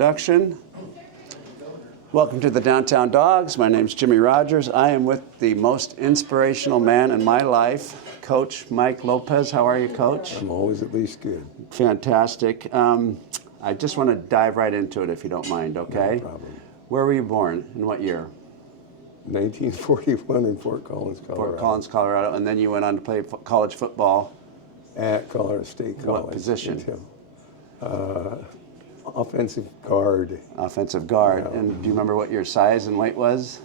introduction. Welcome to the Downtown Dogs. My name's Jimmy Rogers. I am with the most inspirational man in my life, Coach Mike Lopez. How are you, Coach? I'm always at least good. Fantastic. I just want to dive right into it, if you don't mind, okay? No problem. Where were you born? In what year? 1941 in Fort Collins, Colorado. Fort Collins, Colorado. And then you went on to play college football. At Colorado State College. What position? Offensive guard. Offensive guard. Yeah. And do you remember what your size and weight was?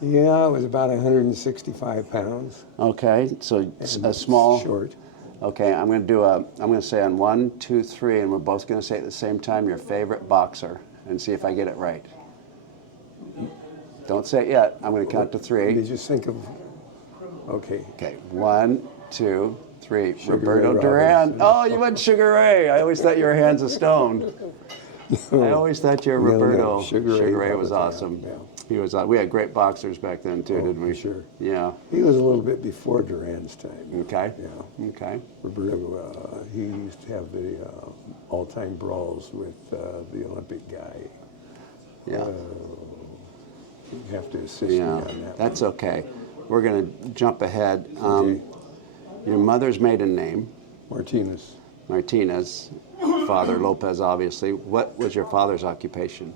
Yeah, it was about 165 pounds. Okay, so a small. Short. Okay, I'm going to say on 1, 2, 3, and we're both going to say at the same time your favorite boxer, and see if I get it right. Don't say it yet. I'm going to count to 3. Did you think of? Okay. Okay, 1, 2, 3. Sugar Roberto Ray Duran. Robinson. Oh, you went Sugar Ray. I always thought you were Hands of Stone. I always thought you were Roberto. No, Sugar Ray was awesome. Yeah. He was. We had great boxers back then too, didn't we? Sure. Yeah. He was a little bit before Duran's time. Okay. Yeah. Okay. Roberto, he used to have the all-time brawls with the Olympic guy. Yeah. You have to assist me on that. That's okay. We're going to jump ahead. Okay. Your mother's maiden name, Martinez. Martinez. Father Lopez, obviously. What was your father's occupation?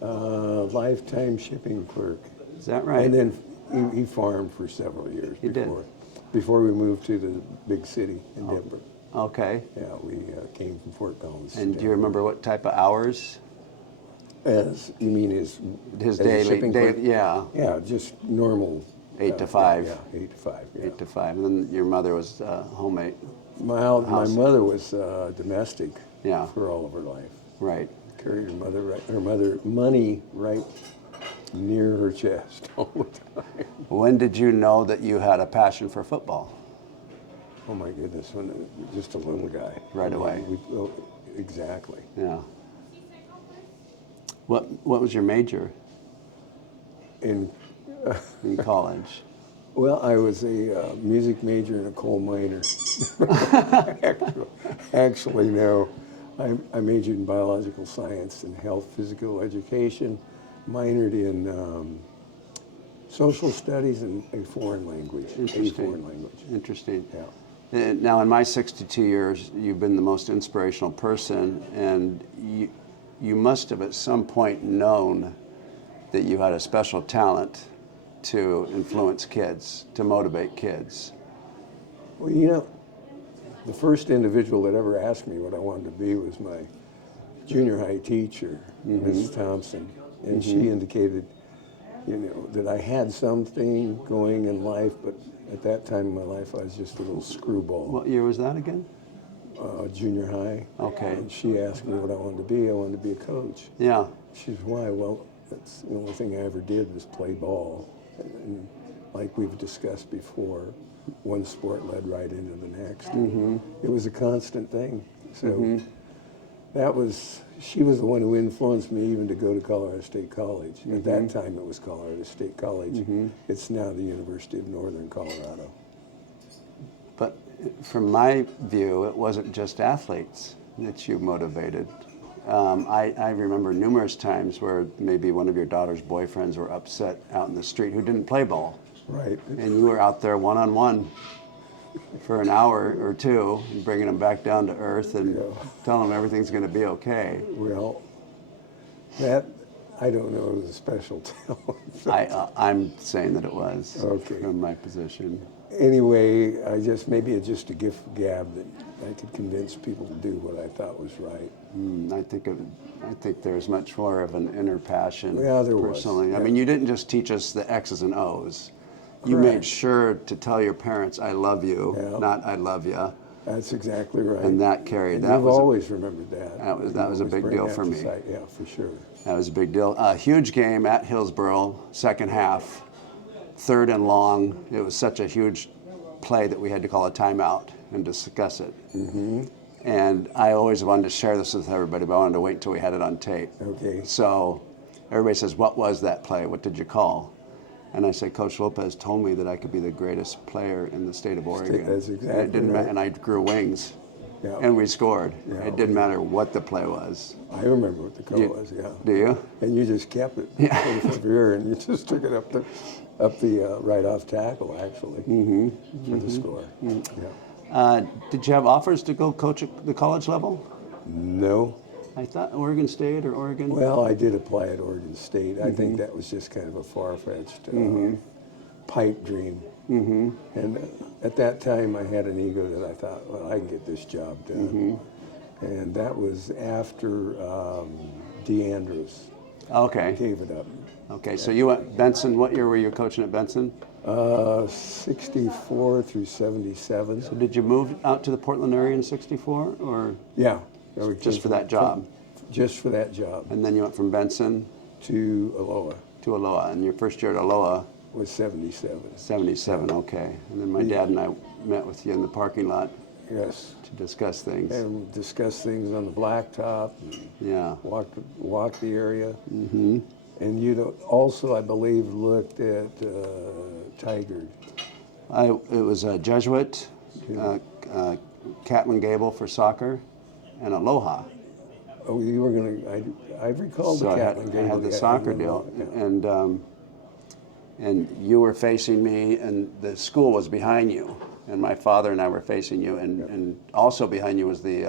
Lifetime shipping clerk. Is that right? And then he farmed for several years before we moved to the big city in Denver. Okay. Yeah, we came from Fort Collins. And do you remember what type of hours? As you mean his daily? clerk? Yeah. Yeah, just normal. 8 to 5. Yeah, 8 to 5. Yeah. 8 to 5. And then your mother was homemade. My mother was domestic. Yeah. For all of her life. Right. Carried her mother money right near her chest all the time. When did you know that you had a passion for football? Oh my goodness, just a little guy. Right away. Exactly. Yeah. What was your major In college? Well, I was a music major and a coal miner. Actually, no. I majored in biological science and health physical education, minored in social studies and a foreign language. Interesting. Yeah. Now, in my 62 years, you've been the most inspirational person, and you must have at some point known that you had a special talent to influence kids, to motivate kids. Well, you know, the first individual that ever asked me what I wanted to be was my junior high teacher, Mrs. Thompson, and she indicated, that I had something going in life, but at that time in my life, I was just a little screwball. What year was that again? Junior high. Okay. And she asked me what I wanted to be. I wanted to be a coach. Yeah. She said, why? Well, that's the only thing I ever did was play ball. And like we've discussed before, one sport led right into the next. It was a constant thing. So she was the one who influenced me even to go to Colorado State College. At that time it was Colorado State College. It's now the University of Northern Colorado. But from my view, it wasn't just athletes that you motivated. I remember numerous times where maybe one of your daughter's boyfriends were upset out in the street who didn't play ball. Right. And you were out there one-on-one for an hour or two, and bringing them back down to earth and telling them everything's going to be okay. Well, that, I don't know, it was a special talent. I'm saying that it was from my position. Anyway, maybe it's just a gift of gab that I could convince people to do what I thought was right. I think there's much more of an inner passion. Yeah, there personally. was. Yeah. I mean, you didn't just teach us the X's and O's. You made sure to tell your parents, "I love you," not "I love ya." That's exactly right. And that carried. And that you've was always remembered that. That was a big deal for me. Yeah, for sure. That was a big deal. A huge game at Hillsboro, second half, 3rd and long. It was such a huge play that we had to call a timeout and discuss it. And I always wanted to share this with everybody, but I wanted to wait until we had it on tape. Okay. So everybody says, "What was that play? What did you call?" And I said, "Coach Lopez told me that I could be the greatest player in the state of Oregon." That's exactly and it didn't right. And I grew wings. Yeah. and we scored. Yeah. It didn't matter what the play was. I remember what the call was. Yeah. Do you? And you just kept it in front of your ear, and you just took it up the right off tackle, actually, for the score. Yeah. Did you have offers to go coach at the college level? No. I thought Oregon State or Oregon. Well, I did apply at Oregon State. I think that was just kind of a far-fetched pipe dream. And at that time, I had an ego that I thought, well, I can get this job done. And that was after DeAndrews Okay. gave it up. Okay. So you went Benson. What year were you coaching at Benson? 64 through 77. So did you move out to the Portland area in '64, or Yeah. just for that job? Just for that job. And then you went from Benson To Aloha to Aloha, and your first year at Aloha, was 77. '77. Okay. And then my dad and I met with you in the parking lot Yes. to discuss things. And discuss things on the blacktop, Yeah. walk the area. And you also, I believe, looked at Tigard. It was a Jesuit, Catlin Gable for soccer, and Aloha. Oh, you were going to, I recall So the I Catlin had game. the soccer deal, and you were facing me, and the school was behind you, and my father and I were facing you, and also behind you was the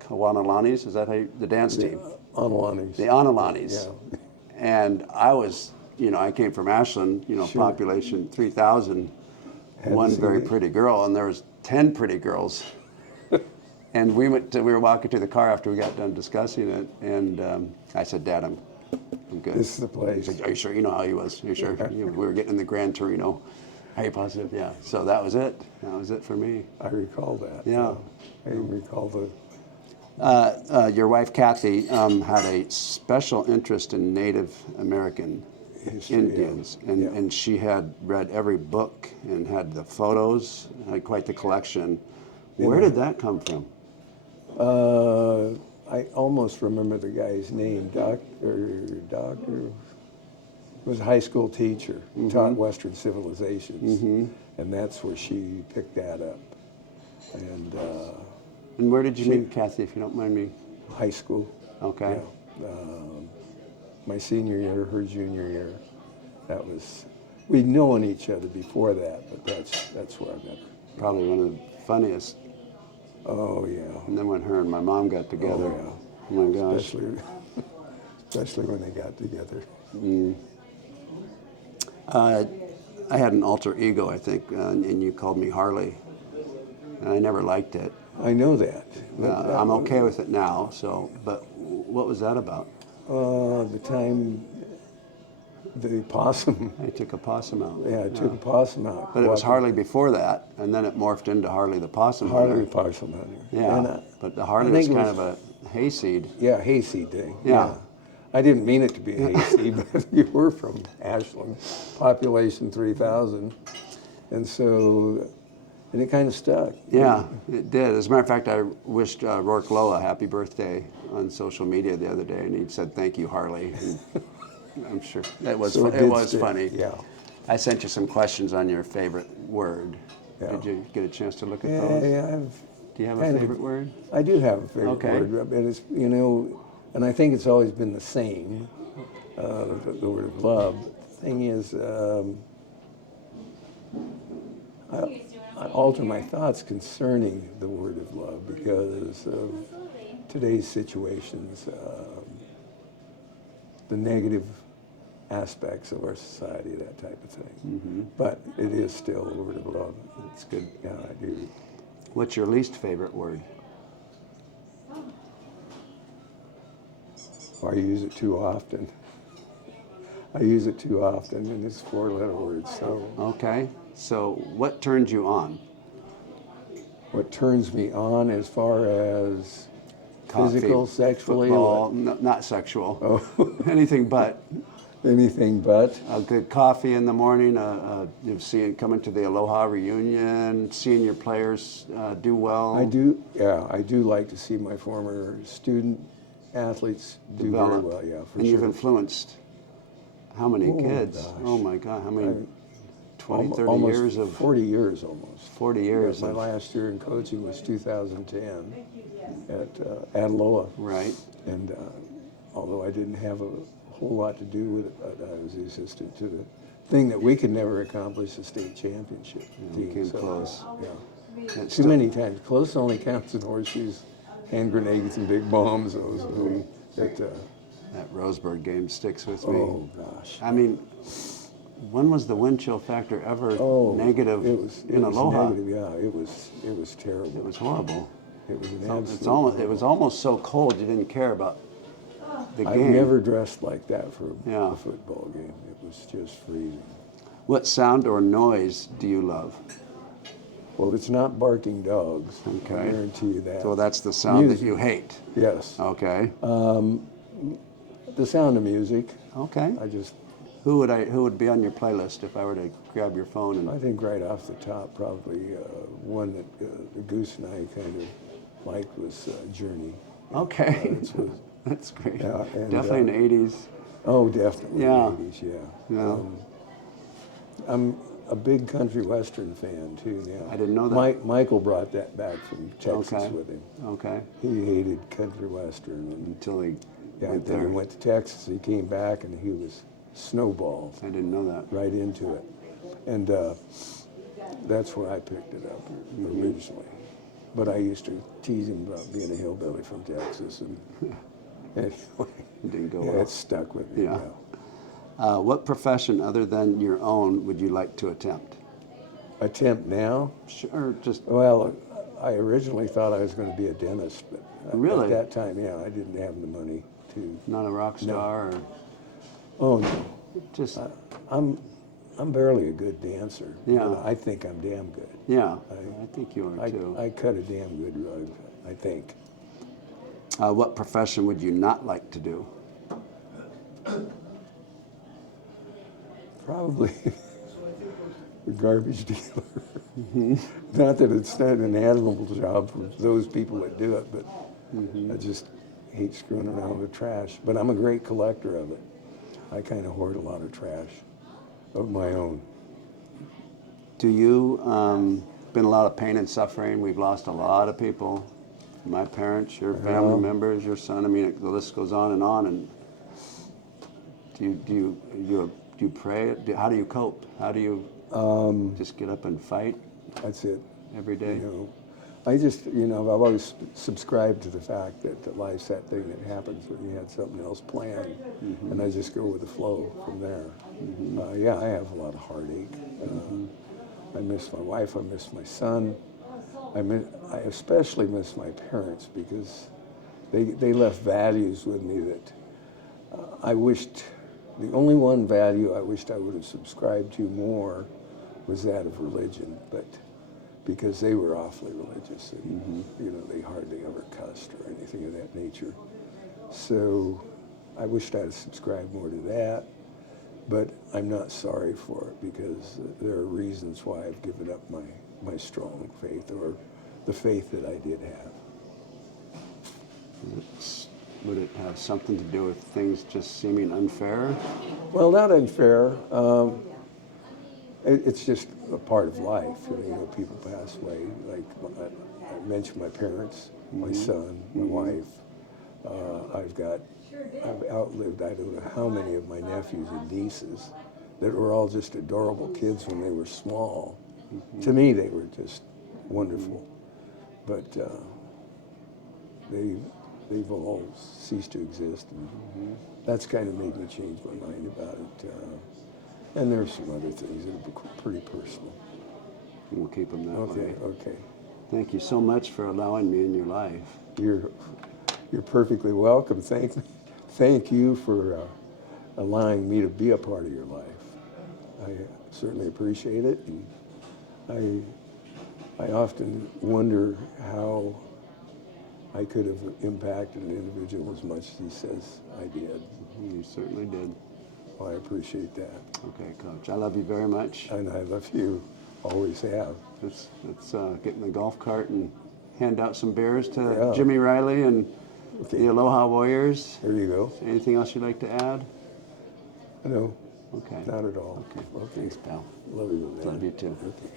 Kawanalanis. Is that how the dance team? Analanis. The Analanis. Yeah. And I was, I came from Ashland, population 3,000, one very pretty girl, and there was 10 pretty girls. And we were walking to the car after we got done discussing it, and I said, Dad, I'm good. This is the place. He said, are you sure? You know how he was. Are you sure? We were getting in the Gran Torino. Are you positive? Yeah. So that was it. That was it for me. I recall that. Yeah. I recall the... Your wife, Kathy, had a special interest in Native American History, Indians, yeah. and she had read every book and had the photos, had quite the collection. Where did that come from? I almost remember the guy's name. Doctor was a high school teacher, taught Western civilizations, and that's where she picked that up. And where did you meet Kathy, if you don't mind me? High school. Okay. Yeah. My senior year, her junior year. We'd known each other before that, but that's where I met her. Probably one of the funniest. Oh yeah. And then when her and my mom got together, Oh, oh my gosh. Especially when they got together. I had an alter ego, I think, and you called me Harley, and I never liked it. I know that. I'm okay with it now. So, but what was that about? The time the possum. I took a possum out. Yeah, I took a possum out. But it was Harley before that, and then it morphed into Harley the possum Harley hunter. the possum hunter. Yeah, And but the Harley I was think it kind of a hayseed. yeah, hayseed thing. Yeah. I didn't mean it to be hayseed, but you were from Ashland, population 3,000, and so, and it kind of stuck. Yeah, it did. As a matter of fact, I wished Rourke Lowe a happy birthday on social media the other day, and he said, "Thank you, Harley." And I'm sure that was So it was stick. funny. Yeah. I sent you some questions on your favorite word. Yeah. Did you get a chance to look at Yeah, those? yeah. Do you have a kind of- favorite word? I do have a favorite Okay. word, but it's, and I think it's always been the same, the word of love. The thing is, I alter my thoughts concerning the word of love because of today's situations, the negative aspects of our society, that type of thing. But it is still the word of love. That's good. Yeah, I do. What's your least favorite word? I use it too often. I use it too often, and it's 4-letter words. So, Okay. So what turns you on? what turns me on as far as Coffee, physical, sexually, football, not sexual. Oh. Anything but. anything but. A good coffee in the morning, coming to the Aloha reunion, seeing your players do well. I do like to see my former student athletes do develop. very well. Yeah, for and you've sure. influenced how many Oh, kids? gosh. Oh my God, how many? 20, 30 almost years of 40 years almost. 40 years Yeah, my of last year in coaching was 2010 at Aloha. right. And although I didn't have a whole lot to do with it, but I was the assistant to the thing that we could never accomplish, the state championship We team. came close. Yeah. It's Too still- many times. Close only counts in horseshoes, hand grenades, and big bombs. Those that. That Roseburg game sticks with me. Oh gosh. I mean, when was the wind chill factor ever Oh, negative it was in Aloha? negative. Yeah, it was terrible. It was horrible. It was an It's absolute. almost, it was almost so cold you didn't care about the I've game. never dressed like that for Yeah. a football game. It was just freezing. What sound or noise do you love? Well, it's not barking dogs. Okay. I guarantee you that. So that's the sound Music. that you hate. Yes. Okay. The sound of music. Okay. I just, Who would be on your playlist if I were to grab your phone and I think right off the top, probably one that the Goose and I kind of liked was Journey. okay. That's what- That's great. Yeah, and, Definitely in the 80s. Oh, definitely. Yeah. In the 80s, yeah. Yeah. I'm a big country western fan too now. I didn't know that. Michael brought that back from Texas Okay. with him. Okay. He hated country western, and Until he yeah, went then he there. went to Texas. He came back, and he was snowballed I didn't know that. right into it, and that's where I picked it up originally. But I used to tease him about being a hillbilly from Texas, and anyway, It didn't go yeah, well. it stuck with me. Yeah. What profession other than your own would you like to attempt? Attempt now? Sure, just Well, I originally thought I was going to be a dentist, but Really? at that time, yeah, I didn't have the money to. not a rock star or Oh no, just, I'm barely a good dancer. Yeah. But I think I'm damn good. yeah, I think you are too. I cut a damn good rug, I think. What profession would you not like to do? Probably a garbage dealer. Not that it's not an admirable job for those people that do it, but I just hate screwing around with trash. But I'm a great collector of it. I kind of hoard a lot of trash of my own. Do you, been a lot of pain and suffering? We've lost a lot of people. My parents, your family members, your son. I mean, the list goes on. And do you pray? How do you cope? How do you just get up and fight That's it. every day? You know, I just, I've always subscribed to the fact that life's that thing that happens when you had something else planned, and I just go with the flow from there. Yeah, I have a lot of heartache. I miss my wife. I miss my son. I especially miss my parents because they left values with me that I wished. The only one value I wished I would have subscribed to more was that of religion, but because they were awfully religious and they hardly ever cussed or anything of that nature. So I wished I'd have subscribed more to that, but I'm not sorry for it because there are reasons why I've given up my strong faith or the faith that I did have. Would it have something to do with things just seeming unfair? Well, not unfair. It's just a part of life. People pass away. Like I mentioned, my parents, my son, my wife. I've outlived I don't know how many of my nephews and nieces that were all just adorable kids when they were small. To me, they were just wonderful. But they've all ceased to exist, and that's kind of made me change my mind about it. And there's some other things that are pretty personal. We'll keep them that way. Okay. Thank you so much for allowing me in your life. You're perfectly welcome. Thank you for allowing me to be a part of your life. I certainly appreciate it, and I often wonder how I could have impacted an individual as much as he says I did. You certainly did. Well, I appreciate that. Okay, Coach. I love you very much. And I love you. Always have. Let's get in the golf cart and hand out some beers to Yeah. Jimmy Riley and Okay. the Aloha Warriors. There you go. Anything else you'd like to add? No, Okay. Not at all. Okay. Thanks, pal. Love you, man. Love you too. Okay.